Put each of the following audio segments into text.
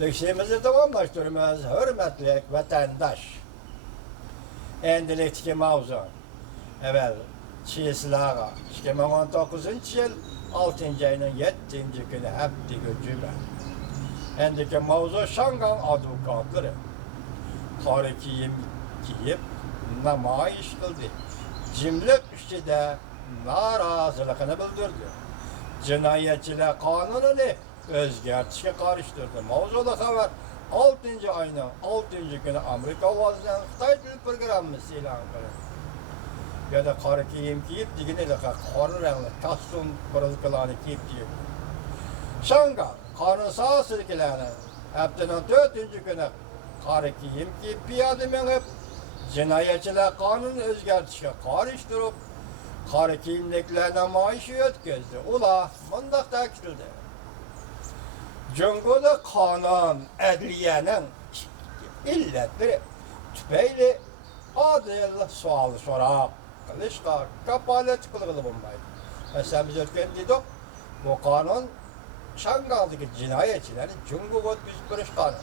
Lüksümüzü tamamlaştırmaz hürmetli vatandaş. Endilikdeki mavzu. Evet, Çiğsilağa 2019 yıl 6. ayının 7. günü hepti gücüme. Endiki mavzu Şangan advokatları. Karı giyip namayiş kıldı. Cimlik işçide narazılıkını bildirdi. Cinayetçiler kanununu özgertişe karıştırdı. Mavzulu haber 6. ayının 6. günü Amerika ovasından Xitay dil programı ilan kılındı. Ya da karı giyip digine de karı renkli kostüm bırızgılarını giyip Şangan kanun sağ sirkilerini haftanın 4. günü karı giyip piyade menip cinayetçiler kanun özgertişe karıştırıp karı giyimliklerine maaşı ötküzdü. Ula mındak takdirdi. Cumhurda kanun adliyenin illetleri tüpeyle adil sual sorak kılışka kapalet kılgılı bulmaydı. Mesela biz ötken dedik bu kanun Şangal'daki cinayetçilerin Cumhurda düzgürüş kanun.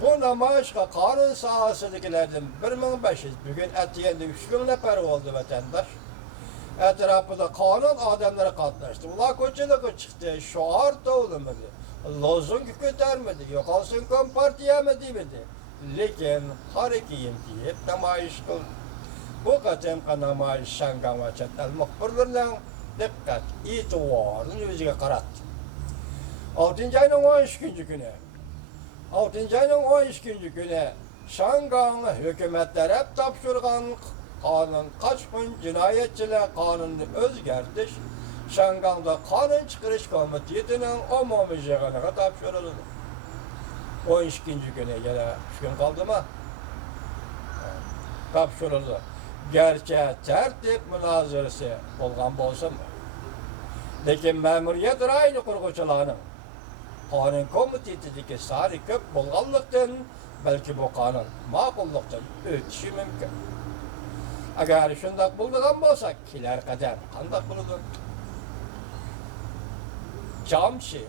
Bu namaşka kanun sahasındakilerden 1500 bugün etiyende 3000 nefer oldu vatandaş. Etrafında kanun adamları katlaştı. Ula koçılığı çıktı, şuar doğulamadı. Lozung götürmedi, yok olsun kompartiye mi demedi. Lakin harekiyim deyip namayiş kıldı. Bu kadar namayiş Şangan ve Çetel muhbirlerinin dikkat, itibarını yüzüge karattı. 6. ayının 13. günü 6. ayının 13. günü Şangan hükümetler hep tapşırgan kanun kaç gün cinayetçiler kanunu özgertiş Şangan'da kanun çıkarış komitesinin umumiyetine tapşırıldı. 13. güne yine 3 gün kaldı mı? Tapşırıldı. Gerçi tertip münazırası olgan bolsun mu? Lakin memuriyet raylı kurguçularının kanun komitesindeki sarı köp bolganlıktan belki bu kanun makulluktan ötüşü mümkün. Eğer şundak bulduğun bolsak kiler kadar kandak bulunur. Camşi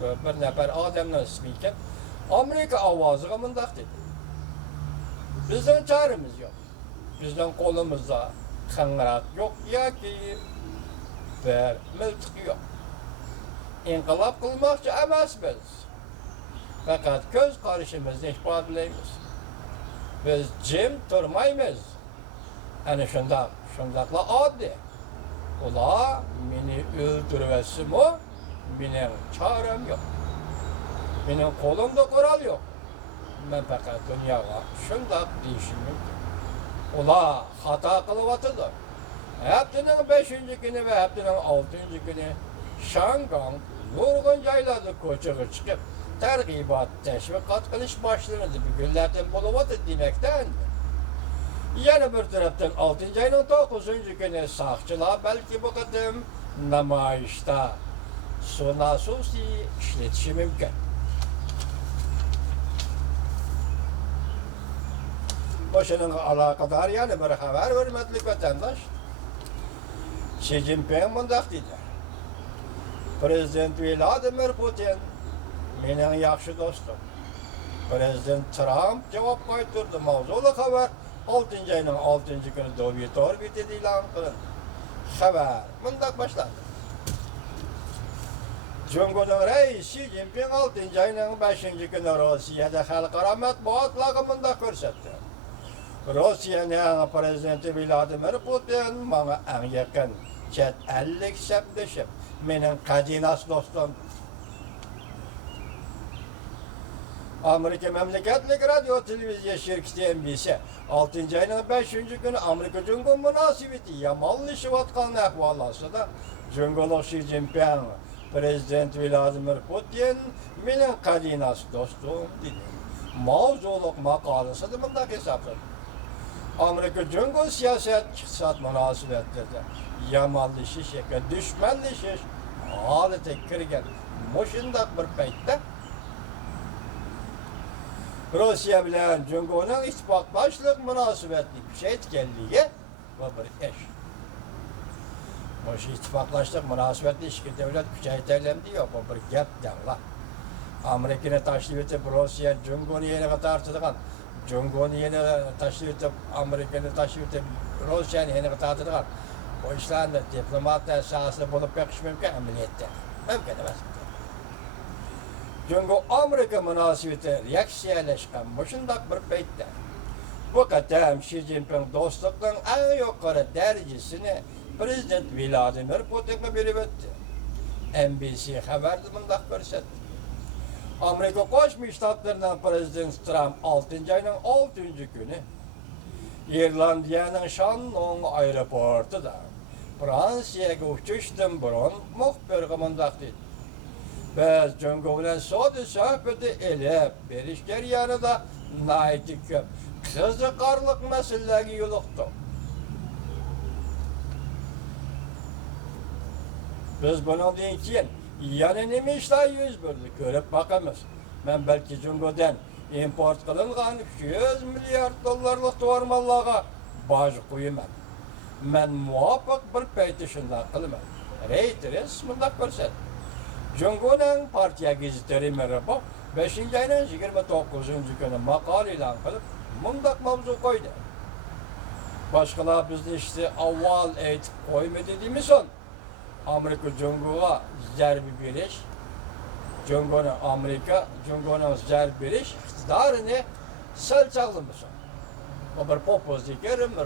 bir nefer adamdan ismiyken Amerika avazıga mındak dedi. Bizden çaremiz yok. Bizden kolumuzda kıngırak yok ya ki bir miltik yok. İnkılap kılmakçı emas biz. Fakat göz karışımızı ihbar edileyimiz. Biz cim durmayımız. Yani şundakla adli. Ula beni öldürvesi mi? Benim çarem yok. Benim kolumda kural yok. Ben fakat dünyaya şundak değişim mümkün. Ula hata kılıvatıdır. Haftanın 5. günü ve haftanın 6. günü Şangan nurgun yayladı koçuğu çıkıp tergibat, teşvikat kılış başlandı. Bir günlerden buluvatı demekten. Yine bir taraftan 6. ayının 9. günü sakçılar belki bu kadar namayışta sunasusi işletişi mümkün. Başının alakadar yani bir haber vermedilik vatandaş. Xi Jinping mındak dedi. Prezident Vladimir Putin menin yaxşı dostum. Prezident Trump cevap qaytırdı. Mavzulu haber 6. ayının 6. günü Dobi Torbiti ilan kılındı. Haber mındak başlandı. Cumhurbaşkanı Reis Xi Jinping 6. ayının 5. günü Rusya'da halkara matbuatlağı mındak görsetti. Rusya'nın prezidenti Vladimir Putin bana en yakın chet ellik sepleşip menin kadinas dostum. Amerika Memleketlik Radyo Televizyon Şirketi NBC 6. ayının 5. günü Amerika Cumhur münasibeti yamallaşıvatkan ahvalası da Cumhurbaşkanı Xi Jinping Prezident Vladimir Putin menin kadinas dostum dedi. Mavzuluk makalesi de bundak hesapladı. Amerika Cumhur siyaset iktisat münasibetleri yamallaşış, düşmanlaşış halete kirgen muşundak bir peytte Rusya bilen Cumhur'un ittifaklaşlık münasibetli bir şey etkenliği ve bir eş. Bu ittifaklaşlık münasibetli işki devlet güçe yeterlem diyor, bu bir gap devlet. Amerika'nı taşlı etip Rusya, Cumhur'u yeni tartıdıgan, Cumhur'u yeni taşlı etip Amerika'nı taşlı etip Rusya'nı yeni tartıdıgan. O işlerinde diplomat esası bulup yakış mümkün ameliyette. Mümkün demez. Çünkü Amerika münasebeti reaksiyeleşken başındak bir beytte. Bu kadar Xi Jinping dostluğun en yukarı derecesini Prezident Vladimir Putin'e verip etti. NBC haberde bundak görsetti. Amerika Koşmuş Ştatları'ndan Prezident Trump 6. ayının 6. günü İrlandiya'nın Shannon aeroportu da Fransa'ya uçuştan burun muhbirge mundak dedi. Biz Cungo bilen soğudu sohbeti elep berişker yanında naiti köp kızıkarlık meseleleri yoluqtu. Biz bunun deyin yani neme işler yüz verdi görüp bakamız. Ben belki Cungo'dan import kılıngan 200 milyar dolarlık tuvarmallağa bağış koyamam. Ben muvaffak bir peytişinde kılmam. Reuters bundak görset. Cungo'nun partiya gazetleri merhaba 5. ayının 29. günü makal ilan kılıp bundak mavzu koydu. Başkalar bizni işte avval eğitip koyma dediğimiz son. Amerika Cungo'ya zerbi beriş, Cungo'nun zerbi beriş iktidarını sel çağlamış. O bir popozdik yerim mi?